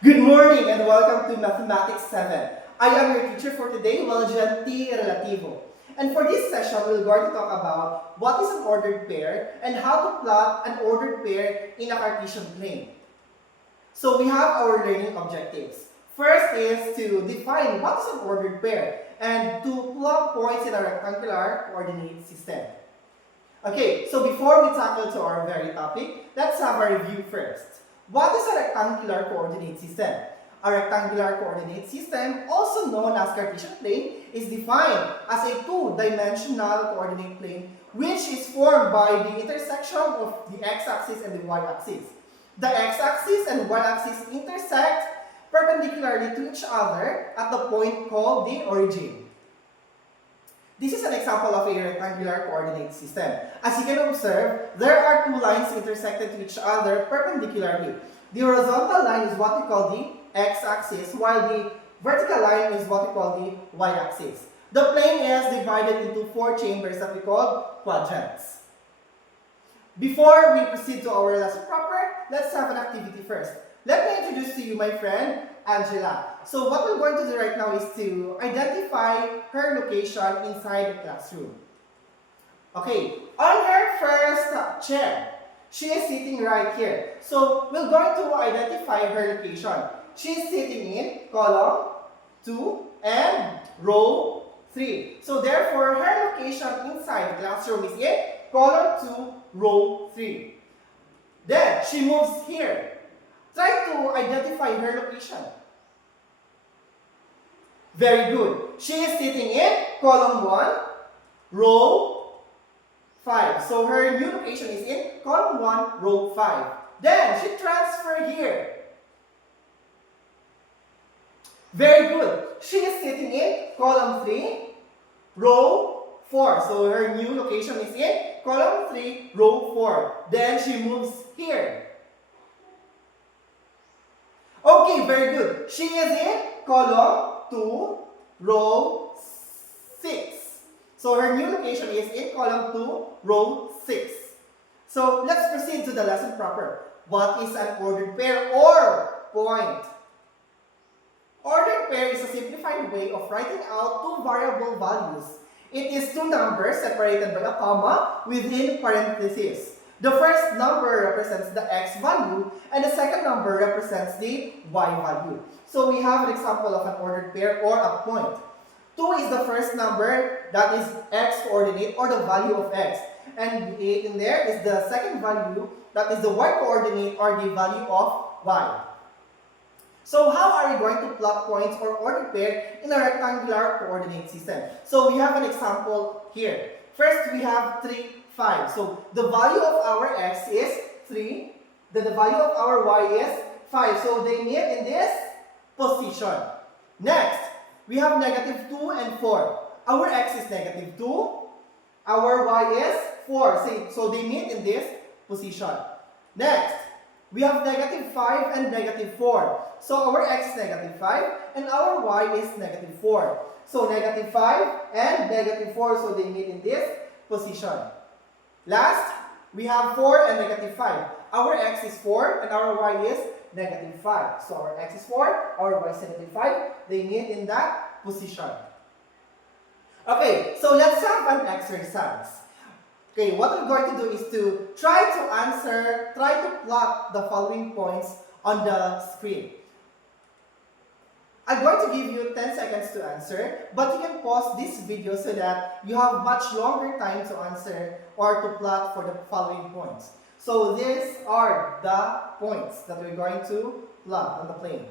Good morning and welcome to Mathematics 7. I am your teacher for today, Meljan T. Relativo. And for this session, we're going to talk about what is an ordered pair and how to plot an ordered pair in a Cartesian plane. So we have our learning objectives. First is to define what is an ordered pair and to plot points in a rectangular coordinate system. Okay, so before we tackle to our very topic, let's have a review first. What is a rectangular coordinate system? A rectangular coordinate system, also known as Cartesian plane, is defined as a two-dimensional coordinate plane which is formed by the intersection of the x-axis and the y-axis. The x-axis and y-axis intersect perpendicularly to each other at the point called the origin. This is an example of a rectangular coordinate system. As you can observe, there are two lines intersected to each other perpendicularly. The horizontal line is what we call the x-axis, while the vertical line is what we call the y-axis. The plane is divided into four chambers that we call quadrants. Before we proceed to our lesson proper, let's have an activity first. Let me introduce to you my friend, Angela. So what we're going to do right now is to identify her location inside the classroom. Okay, on her first chair, she is sitting right here. So we're going to identify her location. She is sitting in column 2 and row 3. So therefore, her location inside the classroom is in column 2, row 3. Then she moves here. Try to identify her location. Very good. She is sitting in column 1, row 5. So her new location is in column 1, row 5. Then she transfers here. Very good. She is sitting in column 3, row 4. So her new location is in column 3, row 4. Then she moves here. Okay, very good. She is in column 2, row 6. So her new location is in column 2, row 6. So let's proceed to the lesson proper. What is an ordered pair or point? Ordered pair is a simplified way of writing out two variable values. It is two numbers separated by a comma within parentheses. The first number represents the x value and the second number represents the y value. So we have an example of an ordered pair or a point. 2 is the first number, that is x coordinate or the value of x. And 8 in there is the second value, that is the y coordinate or the value of y. So how are we going to plot points or ordered pair in a rectangular coordinate system? So we have an example here. First, we have 3, 5. So the value of our x is 3. Then the value of our y is 5. So they meet in this position. Next, we have negative 2 and 4. Our x is negative 2. Our y is 4. So they meet in this position. Next, we have negative 5 and negative 4. So our x is negative 5 and our y is negative 4. So negative 5 and negative 4. So they meet in this position. Last, we have 4 and negative 5. Our x is 4 and our y is negative 5. So our x is 4, our y is negative 5. They meet in that position. Okay, so let's have an exercise. Okay, what we're going to do is to try to plot the following points on the screen. I'm going to give you 10 seconds to answer, but you can pause this video so that you have much longer time to answer or to plot for the following points. So these are the points that we're going to plot on the plane.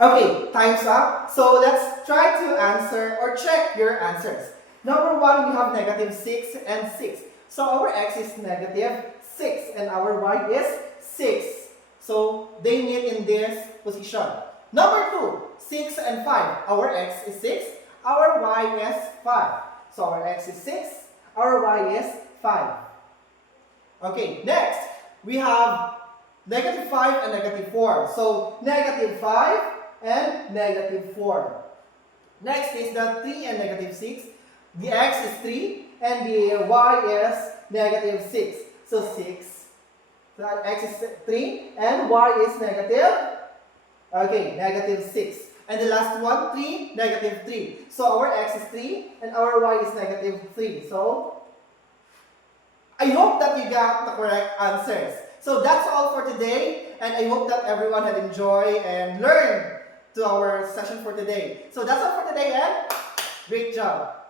Okay, time's up. So let's try to answer or check your answers. Number 1, we have negative 6 and 6. So our x is negative 6 and our y is 6. So they meet in this position. Number 2, 6 and 5. Our x is 6, our y is 5. So our x is 6, our y is 5. Okay, next, we have negative 5 and negative 4. So negative 5 and negative 4. Next is the 3 and negative 6. The x is 3 and the y is negative 6. So 6. So x is 3 and y is negative, okay, negative 6. And the last one, 3, negative 3. So our x is 3 and our y is negative 3. So I hope that you got the correct answers. So that's all for today, and I hope that everyone had enjoyed and learned to our session for today. So that's all for today, and great job!